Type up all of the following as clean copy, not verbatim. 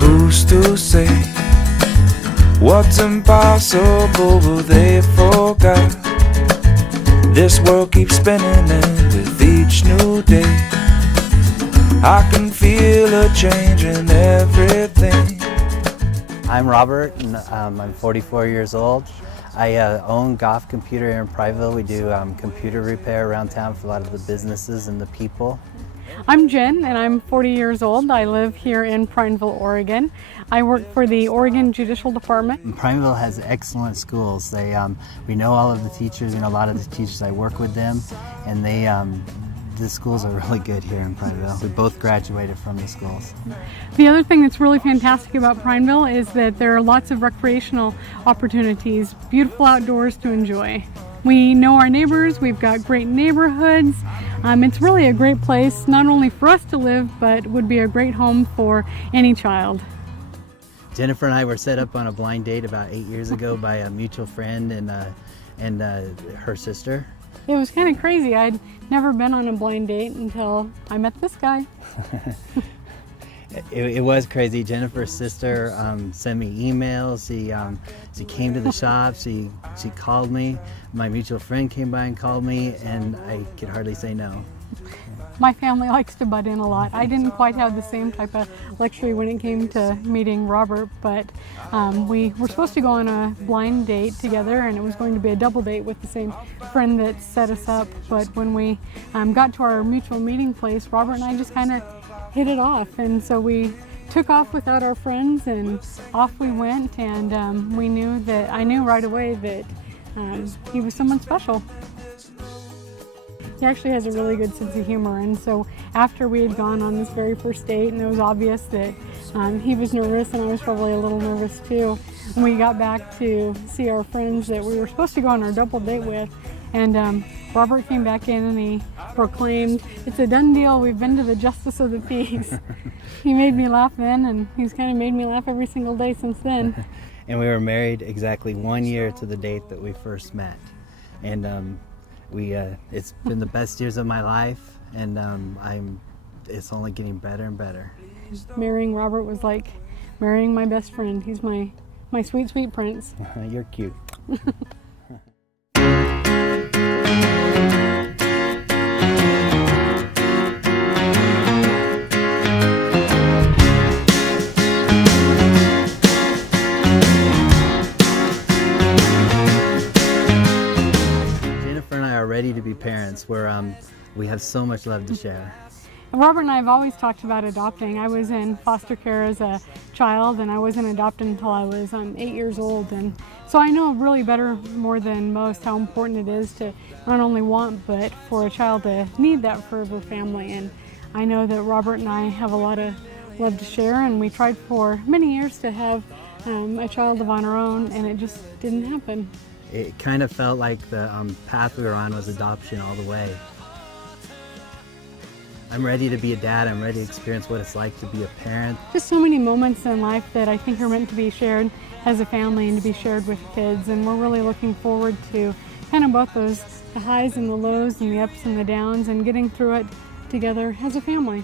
Who's to say what's impossible, but they forgot this world keeps spinning, and with each new day I can feel a change in everything. I'm Robert, and I'm 44 years old. I own Goff Computer here in Prineville. We do computer repair around town for a lot of the businesses and the people. I'm Jen, and I'm 40 years old. I live here in Prineville, Oregon. I work for the Oregon Judicial Department. And Prineville has excellent schools. We know all of the teachers, a lot of the teachers. I work with them, and the schools are really good here in Prineville. We both graduated from the schools. The other thing that's really fantastic about Prineville is that there are lots of recreational opportunities, beautiful outdoors to enjoy. We know our neighbors, we've got great neighborhoods. It's really a great place, not only for us to live, but would be a great home for any child. Jennifer and I were set up on a blind date about 8 years ago by a mutual friend and her sister. It was kind of crazy. I'd never been on a blind date until I met this guy. It was crazy. Jennifer's sister sent me emails. She came to the shop. She called me. My mutual friend came by and called me, and I could hardly say no. My family likes to butt in a lot. I didn't quite have the same type of luxury when it came to meeting Robert, but we were supposed to go on a blind date together, and it was going to be a double date with the same friend that set us up. But when we got to our mutual meeting place, Robert and I just kind of hit it off, and so we took off without our friends, and off we went. And I knew right away that he was someone special. He actually has a really good sense of humor, and so after we had gone on this very first date, and it was obvious that he was nervous and I was probably a little nervous too, when we got back to see our friends that we were supposed to go on our double date with, and Robert came back in and he proclaimed, "It's a done deal, we've been to the justice of the peace." He made me laugh then, and he's kind of made me laugh every single day since then. And we were married exactly 1 year to the date that we first met. And it's been the best years of my life, and it's only getting better and better. Marrying Robert was like marrying my best friend. He's my sweet, sweet prince. You're cute. Ready to be parents, where we have so much love to share. Robert and I have always talked about adopting. I was in foster care as a child, and I wasn't adopted until I was 8 years old, and so I know really more than most how important it is to not only want, but for a child to need that forever family. And I know that Robert and I have a lot of love to share, and we tried for many years to have a child of our own, and it just didn't happen. It kind of felt like the path we were on was adoption all the way. I'm ready to be a dad. I'm ready to experience what it's like to be a parent. Just so many moments in life that I think are meant to be shared as a family and to be shared with kids, and we're really looking forward to kind of both those, the highs and the lows and the ups and the downs, and getting through it together as a family.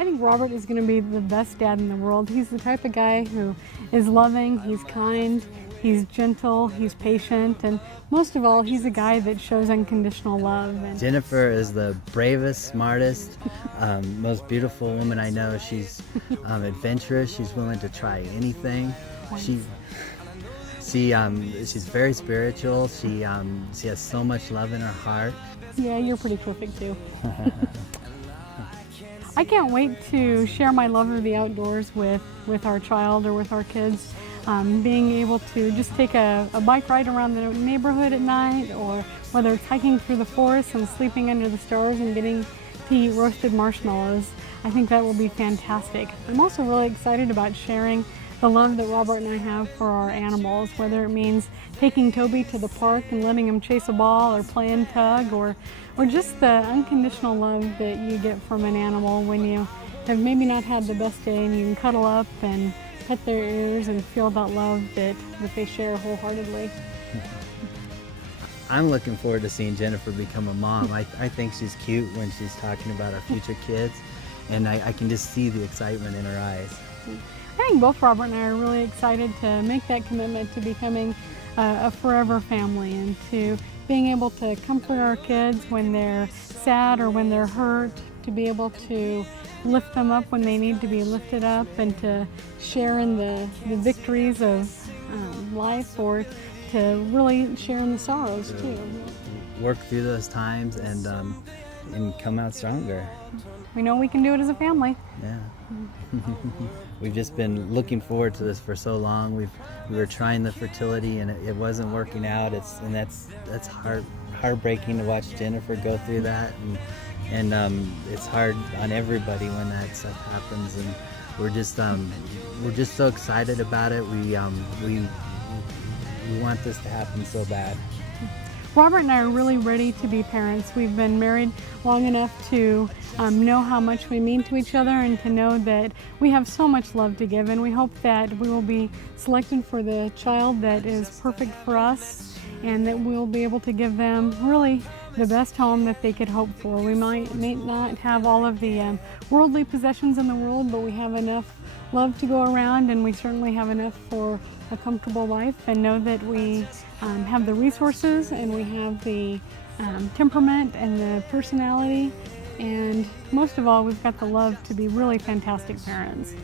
I think Robert is going to be the best dad in the world. He's the type of guy who is loving, he's kind, he's gentle, he's patient, and most of all, he's a guy that shows unconditional love. And Jennifer is the bravest, smartest, most beautiful woman I know. She's adventurous. She's willing to try anything. She's very spiritual. She has so much love in her heart. Yeah, you're pretty perfect too. I can't wait to share my love of the outdoors with our child or with our kids. Being able to just take a bike ride around the neighborhood at night, or whether it's hiking through the forest and sleeping under the stars and getting to eat roasted marshmallows. I think that will be fantastic. I'm also really excited about sharing the love that Robert and I have for our animals, whether it means taking Toby to the park and letting him chase a ball or playing tug, or just the unconditional love that you get from an animal when you have maybe not had the best day and you can cuddle up and pet their ears and feel that love that they share wholeheartedly. I'm looking forward to seeing Jennifer become a mom. I think she's cute when she's talking about our future kids, and I can just see the excitement in her eyes. I think both Robert and I are really excited to make that commitment to becoming a forever family, and to being able to comfort our kids when they're sad or when they're hurt, to be able to lift them up when they need to be lifted up, and to share in the victories of life, or to really share in the sorrows too. Work through those times and come out stronger. We know we can do it as a family. Yeah. We've just been looking forward to this for so long. We were trying the fertility and it wasn't working out. That's heartbreaking to watch Jennifer go through that, and it's hard on everybody when that stuff happens. And we're just so excited about it. We want this to happen so bad. Robert and I are really ready to be parents. We've been married long enough to know how much we mean to each other, and to know that we have so much love to give, and we hope that we will be selected for the child that is perfect for us, and that we'll be able to give them really the best home that they could hope for. We may not have all of the worldly possessions in the world, but we have enough love to go around, and we certainly have enough for a comfortable life, and know that we have the resources, and we have the temperament and the personality, and most of all, we've got the love to be really fantastic parents.